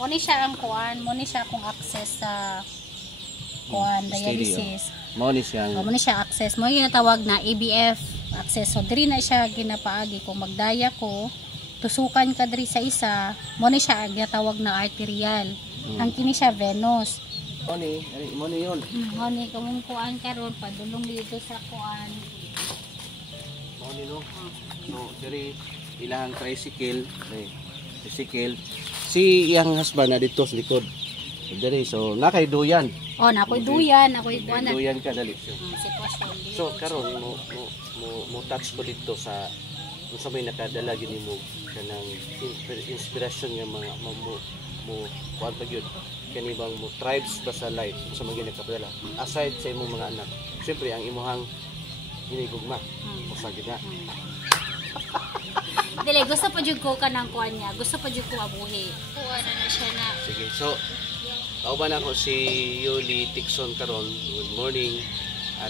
mo ni siya ang kuan, mo ni siya kung access sa kuan dialysis. Mo ni siya. Mo ni siya access. Mo ginatawag na ABF access. So diri na siya ginapaagi kung magdaya ko, tusukan ka diri sa isa, mo ni siya ginatawag na arterial. Ang kini siya venous. Mo ni yun. Mo ni kung kuan karon padulong dito sa kuan. Mo ni no. So diri ilang tricycle, si iyang husband na dito sa likod. Diri so nakay duyan. Oh, nakoy duyan, nakoy kuan. Duyan ka dali. Sitwasyon dito. So karon mo touch ko dito sa unsa may nakadala gini mo kanang inspiration nga mga mo kuan pa gyud kani bang mo tribes ba sa life sa mga nakapadala aside sa imong mga anak. Siyempre ang imuhang inigugma usa gyud na. Dili gusto pa jud ko kanang kuan niya. Gusto pa jud ko abuhi. Kuan na siya na. Sige. So kauban ako si Yoli Tikson karon. Good morning.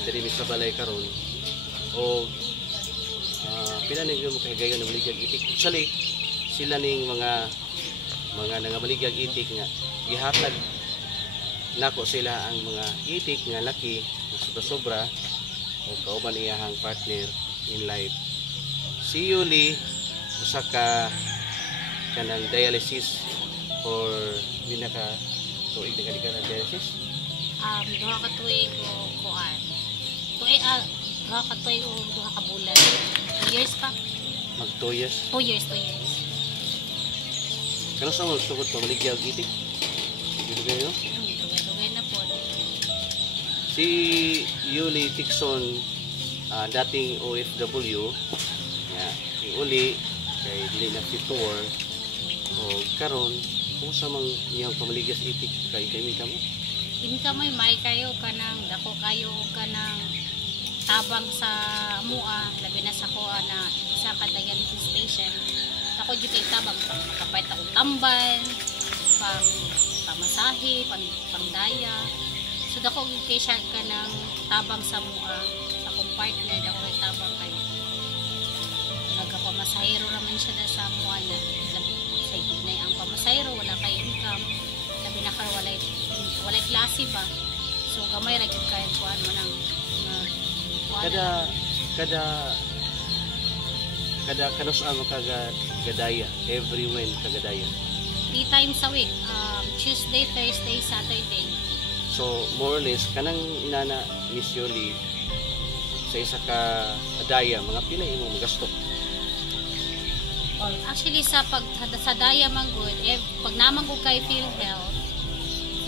Diri mi sa balay karon. O pila ning mo kay gayon ng maligag itik. Actually sila ning mga nangamaligag itik nga gihatag nako sila ang mga itik nga laki sobra o kauban iyahang partner in life. Si Yuli usa ka kanang dialysis or hindi na ka tuig na ka ng dialysis? Duha ka tuig o kuan. Duha ka tuig o duha ka bulan. 2 years pa? Mag 2 years? 2 years. Kano sa mga sukot pa maligya og itik? Dugay no? Dugay na po. Si Yuli Tikson dating OFW Uli kay dili na tour o karon kung sa mang iyang pamaligas itik kay kami kamo may kayo kanang dako kayo kanang tabang sa mua labi na sa kuha na isa ka dialysis station ako jud kay tabang makapait ako tambal pamasahe pangdaya so dako gid kay siya kanang tabang sa mua sa akong partner dako kay tabang kay nagpamasahero naman siya na sa mua na sa na ang pamasahero wala kay income labi na karo walay klase ba so gamay ra gyud kay kuan mo nang kada kanos ang kagadaya every when kagadaya 3 times a week Tuesday, Thursday, Saturday so more or less kanang inana Miss Yoli sa isa ka daya mga pila imong gasto. Actually sa daya man good pag naman ko kay PhilHealth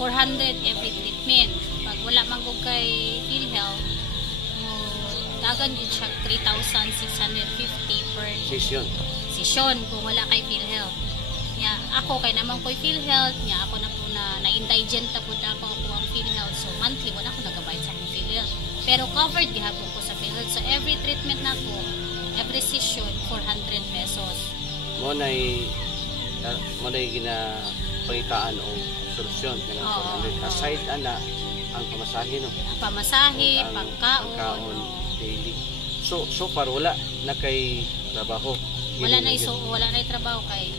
400 every treatment pag wala man ko kay PhilHealth dagan din siya 3,650 per session kung wala kay PhilHealth nya ako kay naman ko'y PhilHealth nya ako na po na-indigent na po na ako ang PhilHealth so monthly wala ako nagabayad sa akong PhilHealth pero covered gihapon ko sa PhilHealth so every treatment na ko every session 400 pesos mo nay ginapangitaan o solusyon kanang 400 aside ana ang pamasahe no ang pamasahe pagkaon daily so far wala na kay trabaho wala na trabaho kay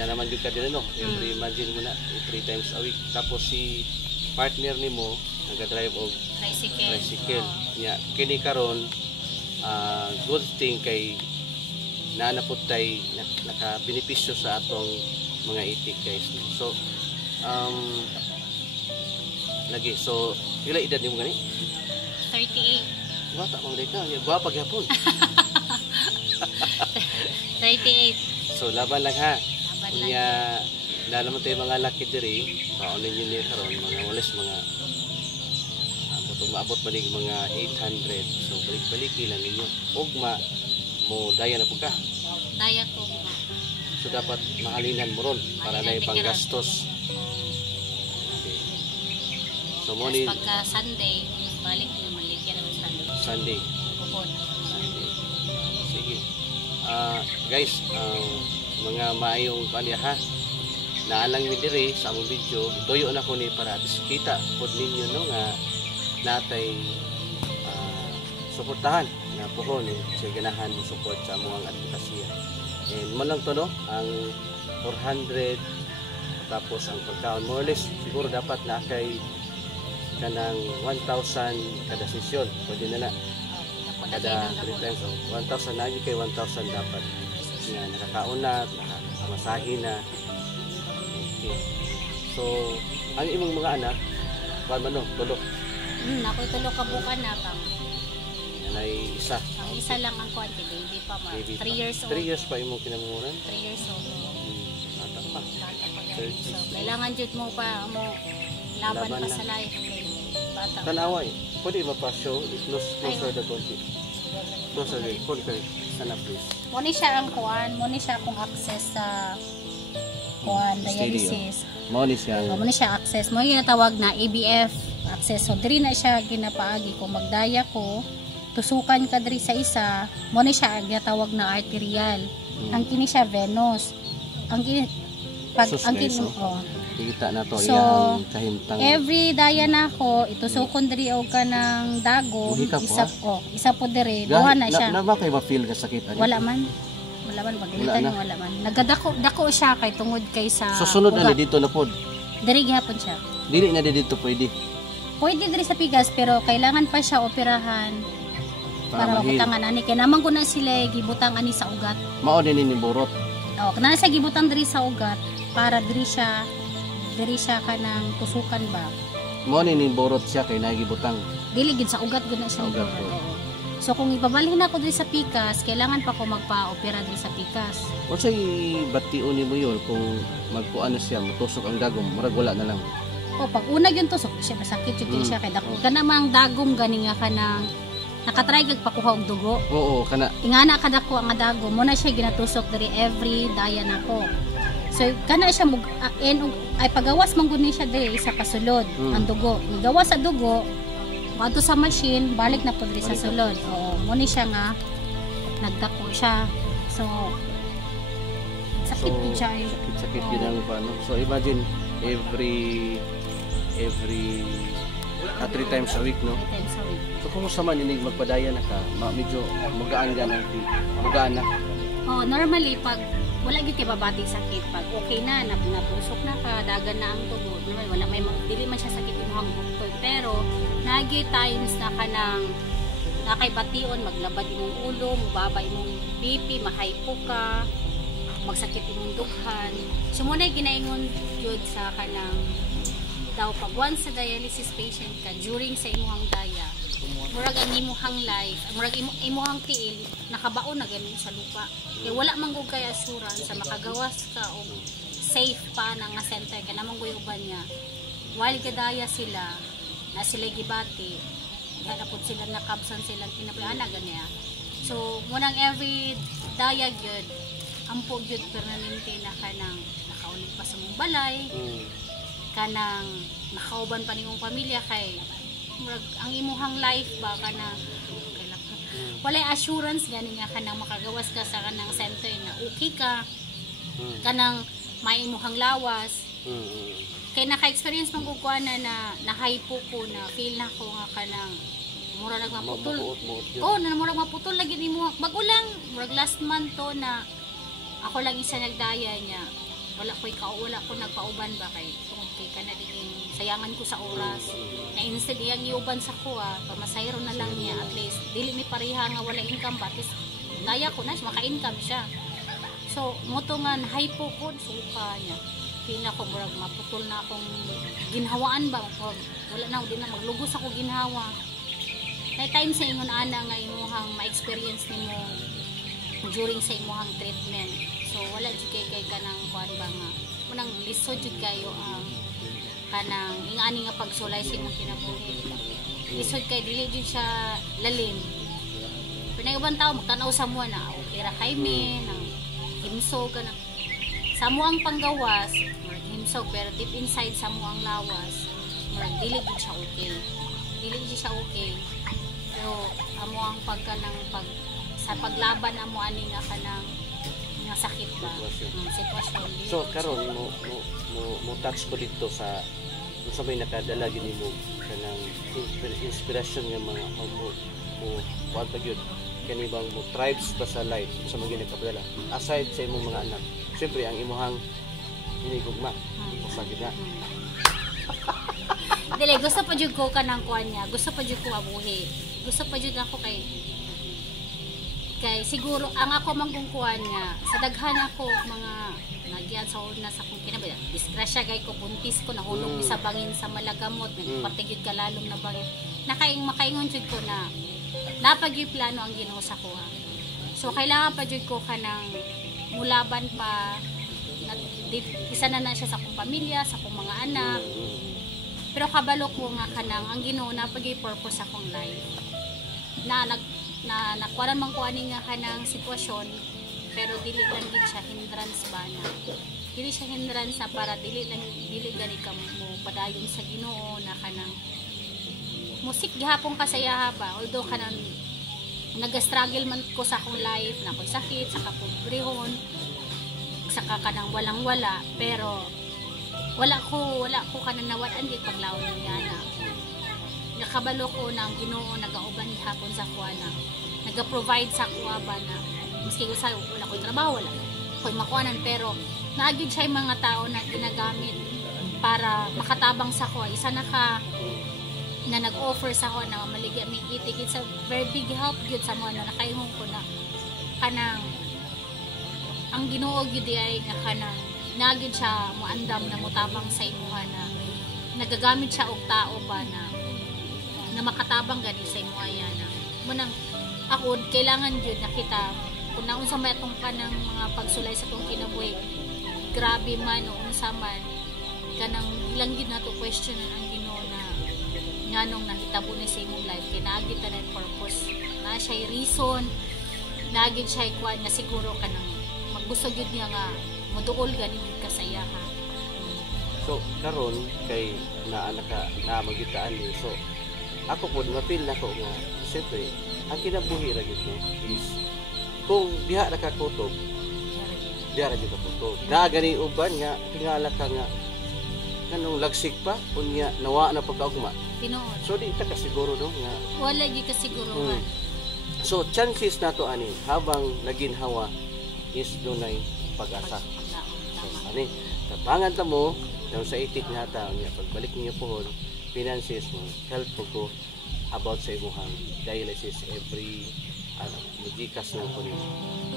na naman yung kadila no every imagine mo na 3 times a week tapos si partner nimo naga-drive og tricycle nya kini karon good thing kay naanapod tay naka-benepisyo sa atong mga itik guys so lagi so ila edad nimo gani 38 bata mang deka gwapa gyapon 38 so laban lang ha nya naman tayo mga laki diri paunin yun niya karon mga walis mga maabot ba mga 800 so balik-balik lang ninyo ugma mo daya na po ka daya ko so dapat mahalinan mo ron para na ibang gastos okay. So mo ni pagka Sunday balik na maligyan ng Sunday sige guys mga maayong paniya ha naalang mi diri sa among video tuyo na ko ni para at kita pod ninyo no nga natay suportahan na pohon sa ganahan mo support sa among advokasya and mo lang to no ang 400 tapos ang pagkaon more or less siguro dapat na kay kanang 1,000 kada sesyon pwede na kada 3 times 1,000 lagi kay 1,000 dapat nga nakakaon na nakamasahe na. Okay. So ang imong mga anak paano tulo Ako itulo ka bukan na kang. ay isa. Ang isa lang ang kuan kay baby pa ma. 3 years old. 3 years pa imong kinamunguran? 3 years old. Bata pa. Bata pa yan. So, kailangan jud mo pa mo laban pa sa life kay bata. Tanawa pwede ba pa show closer the konti. Closer the konti. Sana please. Mo ni siya ang kuan, mo ni siya akong access sa kuan dialysis. Mo ni siya. Mo ni siya access. Mo yung natawag na ABF access. So diri na siya ginapaagi kung magdaya ko tusukan ka diri sa isa, mo ni siya ginatawag na arterial. Ang kini siya venous. Ang kini pag ang kini kita na to so, iyang kahimtang. Every daya na ako itusukon diri og kanang dago isa po diri duha na siya. Na ba kay ma-feel ka sakit ani? Wala man pagalitan wala man. Nagdako siya kay tungod kay sa susunod na dito na pod. Diri gihapon siya. Dili na dito pwede. Pwede diri sa Pigas pero kailangan pa siya operahan para mabutangan ani kay naman ko na sila gibutang ani sa ugat. Mao din ni borot. Kana sa gibutang diri sa ugat para diri siya kanang tusukan ba. Mao ni borot siya kay nagibutang. Dili gid sa ugat gud na siya. So kung ipabalhin ako diri sa Pikas, kailangan pa ko magpa-opera diri sa Pikas. Unsay bation nimo yon kung magkuan na siya matusok ang dagom, murag wala na lang. Pag una gyud tusok siya masakit jud siya kay dako. Kana mang dagom gani nga kanang nakatry kag pakuha og dugo. Oo, kana. Ingana kada ko ang dagom mo na siya ginatusok diri every daya nako. So kana siya ay pagawas man gud ni siya diri sa pasulod ang dugo. Igawas sa dugo, adto sa machine, balik na pud diri sa sulod. Oo, mo ni siya nga nagdako siya. So sakit gid siya. Sakit yun ang paano. So imagine every 3 times a week, no? 3 times a week. So kumusta man inig magpadaya na ka, medyo magaan gan ang magaan na. Oh, normally pag wala gyud kay babati sakit pag okay na natusok na ka dagan na ang dugo wala may dili man siya sakit imong buktoy pero nagi times na kanang nakay bation maglabad imong ulo mubaba imong BP mahaypo ka magsakit imong dughan so mo na ginaingon gyud sa kanang daw pag once sa dialysis patient ka during sa imong daya murag ang imuhang life murag imuhang tiil nakabaon na ganin sa lupa kaya wala man gud kay assurance sa makagawas ka o safe pa na nga center kaya naman gud uban niya while gadaya sila na sila gibati hanapod sila nakabsan silang kinaplana ganiya so munang every daya gyud ampo gyud permanente na kanang nakaulit pa sa mong balay kanang makauban pa nimong pamilya kay murag ang imuhang life ba kana walay assurance gani nga kanang makagawas ka sa kanang center nga okay ka kanang may imuhang lawas kay naka-experience man ko na na-hypo ko na feel na ko nga kanang mura lang maputol na mura maputol lagi nimo bago lang murag last month to na ako lang isa nagdaya niya wala ko nagpauban ba kay tungod kay kana diging sayangan ko sa oras na instead iyang iuban sa kuha pamasayro na lang niya at least dili mi pareha nga wala income ba at least daya ko na maka-income siya so moto nga hypo ko suka niya pina ko murag maputol na akong ginhawaan ba wala na din na maglugos ako ginhawa na time sa ingon ana nga imuhang ma-experience nimo during sa imuhang treatment so wala jud kay kanang kuan ba nga munang lisod jud kayo ang kanang ingani nga pagsulay sa imong kinabuhi lisod kay dili jud siya lalim pinay ubang tao magtanaw sa mo na okay ra kay me nang himsog ka na sa mo ang panggawas murag himsog pero deep inside sa mo ang lawas murag dili jud siya okay pero amo ang pagkanang sa paglaban amo ani nga kanang nga sakit ba sitwasyon so karon mo touch ko dito sa may nakadala gini mo kanang inspiration nga mga mo kuan pa gyud kani bang mo tribes ba sa life sa mga ginakabala aside sa imong mga anak siyempre ang imuhang inigugma. Usagid na. Dili, gusto pa jud ko kanang kuan niya. Gusto pa jud ko abuhi. Gusto pa jud ako kay siguro ang ako manggungkuan nga sa daghan ako mga nagyan sa una sa kung kinabay disgrasya gay ko buntis ko nahulog sa bangin sa malagamot nagpatigid ka lalong na bangin makaingon jud ko na napag plano ang Ginoo sa kuha. So kailangan pa jud ko kanang mulaban pa na, isa na siya sa akong pamilya, sa akong mga anak. Pero kabalo ko nga kanang ang Ginoo napag-purpose akong life. Na nakuha man ko ani nga kanang sitwasyon, pero dili lang gid siya hindrance ba na. Dili siya hindrance para dili gani ka mo padayon sa Ginoo na kanang musik gihapon kasaya ba. Although kanang nag-struggle man ko sa akong life, na ako'y sakit, sa kapobrehon, sa kanang walang-wala, pero wala ko kanang nawaan di paglawon niya na nakabalo ko na ang Ginoo nagauban hapon sa kuha na naga-provide sa kuha ba na maski wala ko'y trabaho, wala ko'y makuhanan, pero naagid siya yung mga tao na ginagamit para makatabang sa kuha. Isa na nag-offer sa kuha na maligya may itik. It's a very big help yun sa mga na nakaingon ko na kanang ang Ginoo gid ay nga kanang nagid siya muandam na mutabang sa imuha na nagagamit siya og tao ba na makatabang gani sa imuha na munang ako kailangan jud nakita kung naunsa may atong kanang mga pagsulay sa tong kinabuhi grabe man o unsa man kanang ilang gid nato question ang Ginoo na nganong nahitabo ni sa imong life kay naagid ta na purpose na siya reason naagid siya kuan nga siguro kanang maggusto jud niya nga moduol gani gid kasaya ha. So karon kay na magitaan ni so ako po mapil na ko nga siyempre ang kinabuhi ra gid no is kung diha ra ka kutob diha ra gid ka kutob na gani uban nga tingala ka nga kanong lagsik pa unya nawa na pagkaugma tinuod so di ta ka siguro no nga wala gid ka siguro so chances nato ani habang naginhawa is dunay pag-asa. So, ani tabangan ta mo daw sa itik nga ta unya pagbalik niyo pohon finances mo help ko about sa imuhang dialysis every mujikas na ko rin.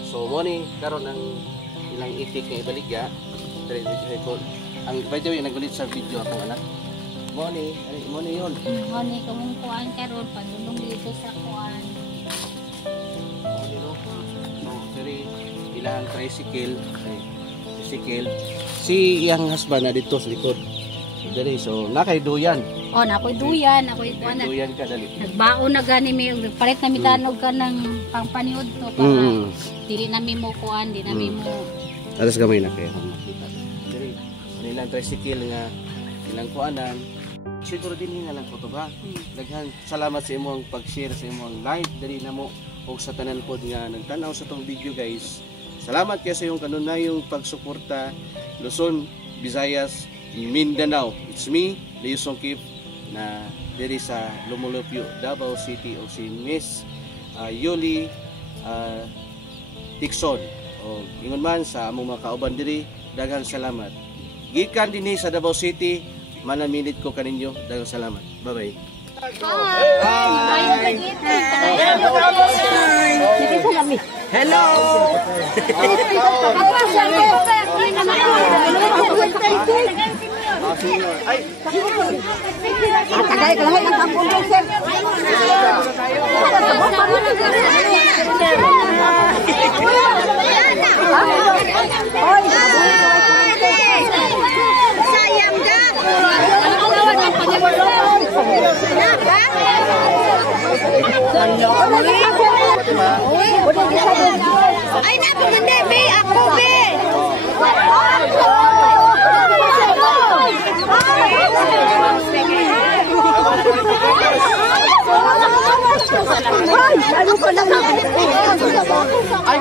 So morning karon ang ilang itik nga ibaligya dire ko ang by the way nagulit sa video ako anak morning yun morning kamong kuan karon padulong dito sa kuan so dire ilang tricycle si iyang husband na dito sa likod dali so nakay duyan nakoy duyan ako'y kuan duyan ka dali nagbaon na gani mi palit na mi tanog ka ng pangpaniud to para dili na mi mo kuan di na mi mo alas gamay na kay makita dali ilang tricycle nga ilang kuanan siguro din nga lang kutob ha daghan salamat sa imong pag-share sa imong live dali na mo og sa tanan pod nga nagtan-aw sa tong video guys. Salamat kayo sa iyong kanunayong pagsuporta Luzon, Visayas, Mindanao. It's me, Leo Songkip na diri sa Lumulupyo, Davao City o si Miss Yoli Tikson. O ingon man sa among mga kauban diri, daghang salamat. Gikan dinhi sa Davao City, manaminit ko kaninyo. Daghang salamat. Bye-bye. Hello. Tagay ka lang ang kampung sir. Sayang dak. Ay, napo mandi, be, ako, be. Ay,